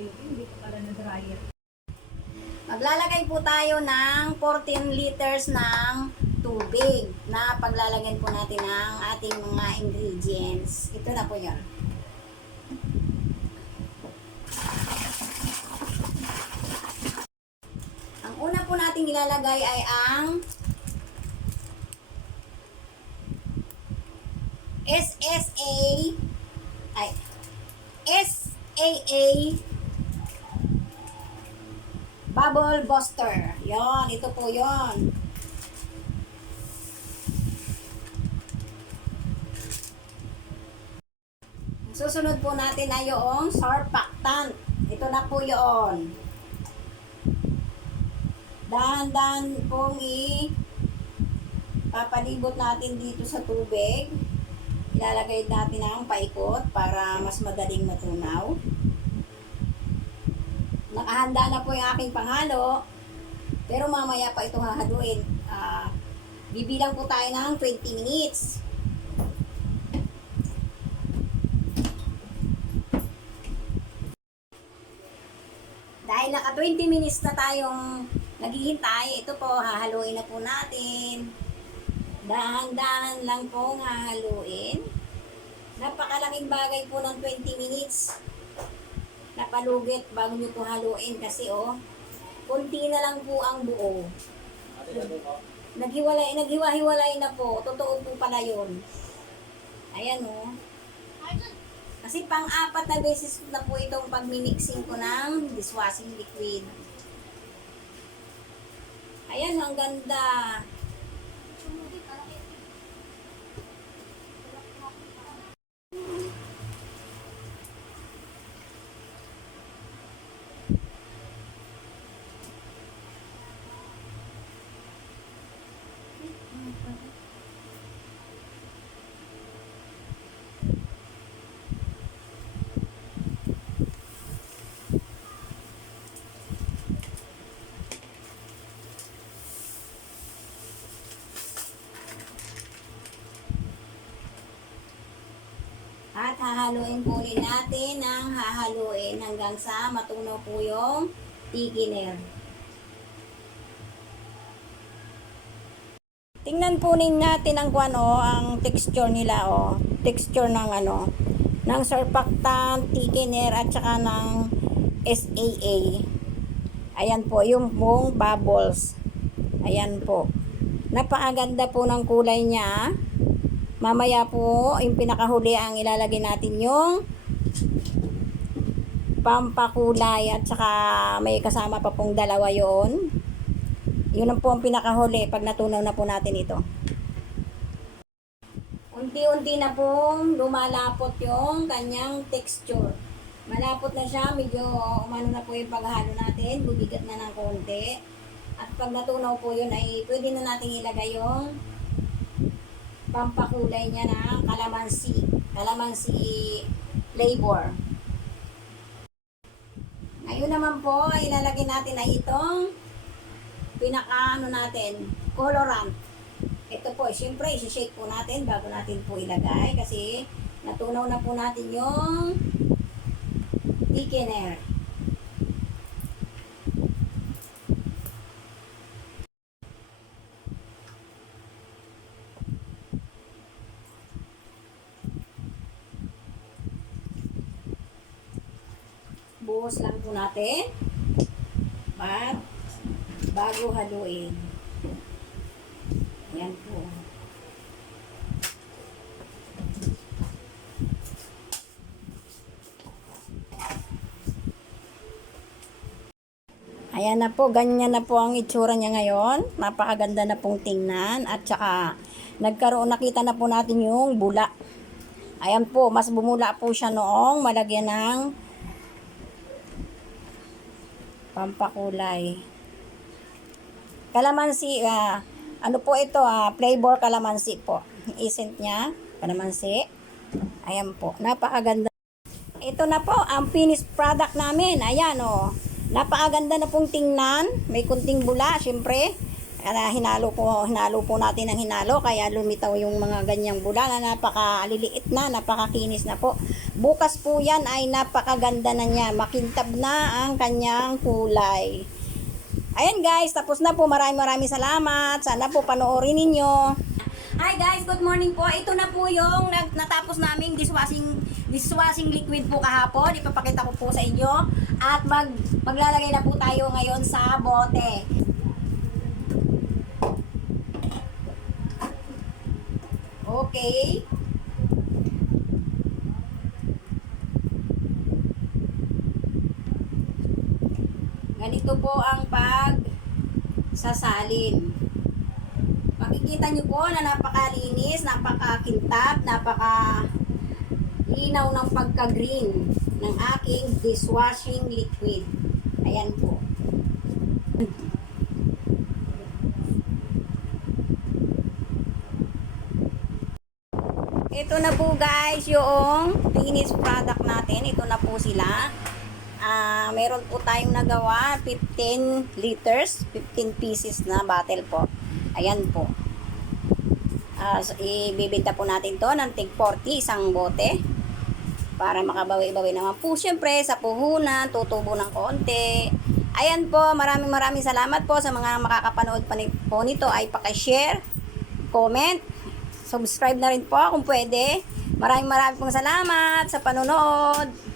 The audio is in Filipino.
Hindi ko pala na-dryer. Maglalagay po tayo ng 14 liters ng tubig na paglalagyan po natin ng ating mga ingredients. Ito na po yun. Ang una po nating ilalagay ay ang SAA Bubble Buster. Yon, ito po yon. Susunod po natin ay yung surfactant. Ito na po yon. Dahan-dahan pong papalibot natin dito sa tubig. Ilalagay natin ang paikot para mas madaling matunaw. Nakahanda na po yung aking panghalo. Pero mamaya pa ito hahaluin. Bibilang po tayo ng 20 minutes. Dahil naka 20 minutes na tayong naghihintay, ito po, hahaluin na po natin. Dahan-dahan lang po hahaluin. Napakalaking bagay po ng 20 minutes. Napalugit bago nyo po haluin kasi konti na lang po ang buo. Naghiwa-hiwalay na po. Totoo po pala yun. Ayan Kasi pang-apat na beses na po itong pagmimixing ko ng dishwashing liquid. Ayan ang ganda. At hahaluin po rin natin ng hahaluin hanggang sa matunaw po yung thickener. Tingnan po natin ang ang texture nila texture ng ng surfactant, thickener at saka ng SAA. Ayan po yung pong bubbles. Ayan po. Napakaganda po ng kulay niya. Mamaya po, yung pinakahuli ang ilalagay natin yung pampakulay at saka may kasama pa pong dalawa yun. Yun ang po ang pinakahuli pag natunaw na po natin ito. Unti-unti na pong lumalapot yung kanyang texture. Malapot na siya, medyo umano na po yung paghalo natin, bubigat na ng konti. At pag natunaw po yun ay pwede na natin ilagay yung pampakulay niya ng calamansi flavor. Ngayon naman po, ilalagay natin na itong natin, colorant. Ito po, siyempre, isi-shake po natin bago natin po ilagay kasi natunaw na po natin yung thickener. Buhos lang po natin at bago haluin. Yan po. Ayan na po, ganyan na po ang itsura niya ngayon. Napakaganda na pong tingnan at saka nakita na po natin yung bula. Ayan po, mas bumula po siya noong malagyan ng pampakulay. Calamansi, ano po ito, flavor calamansi po. Isent niya, calamansi. Ayan po, napakaganda. Ito na po, ang finished product namin. Ayan napakaganda na pong tingnan. May kunting bula, syempre. Hinalo po natin ng hinalo, kaya lumitaw yung mga ganyang bula na napakaliliit na, napakakinis na po. Bukas po yan ay napakaganda na niya. Makintab na ang kanyang kulay. Ayan guys, tapos na po. Maraming salamat. Sana po panoorin ninyo. Hi guys, good morning po. Ito na po yung natapos naming dishwashing liquid po kahapon. Ipapakita ko po sa inyo. At maglalagay na po tayo ngayon sa bote. Okay. Ganito po ang pagsasalin. Makikita nyo po na napakalinis, napakakintab, napaka-linaw ng pagka-green ng aking dishwashing liquid. Ayan po. Ito na po guys yung finished product natin. Ito na po sila. Meron po tayong nagawa 15 liters, 15 pieces na bottle po. Ayan po. So, ibibenta po natin to ng tig 40 isang bote para makabawi-bawi naman po syempre sa puhunan, tutubo ng konti. Ayan po, maraming salamat po sa mga makakapanood po nito ay paki-share, comment, subscribe na rin po kung pwede. Maraming pong salamat sa panonood.